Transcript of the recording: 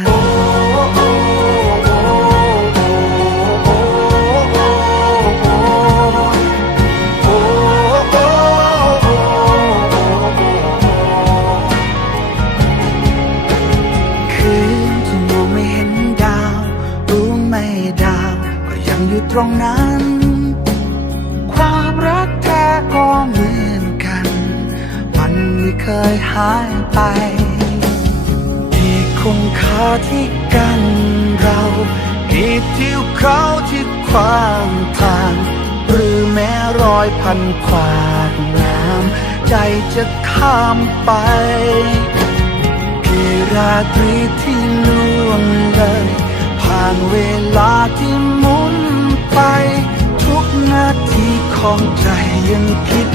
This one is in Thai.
น ตรงนั้น ความรักแท้ก็เหมือนกัน มันไม่เคยหายไป ที่คงคาที่กันเรากี่ทิวเขาที่ขวางทาง หรือแม้รอยพันขวากน้ำใจจะข้ามไปกี่ราตรีที่ล่วงเลย ผ่านเวลาที่มุน องใจยังคิด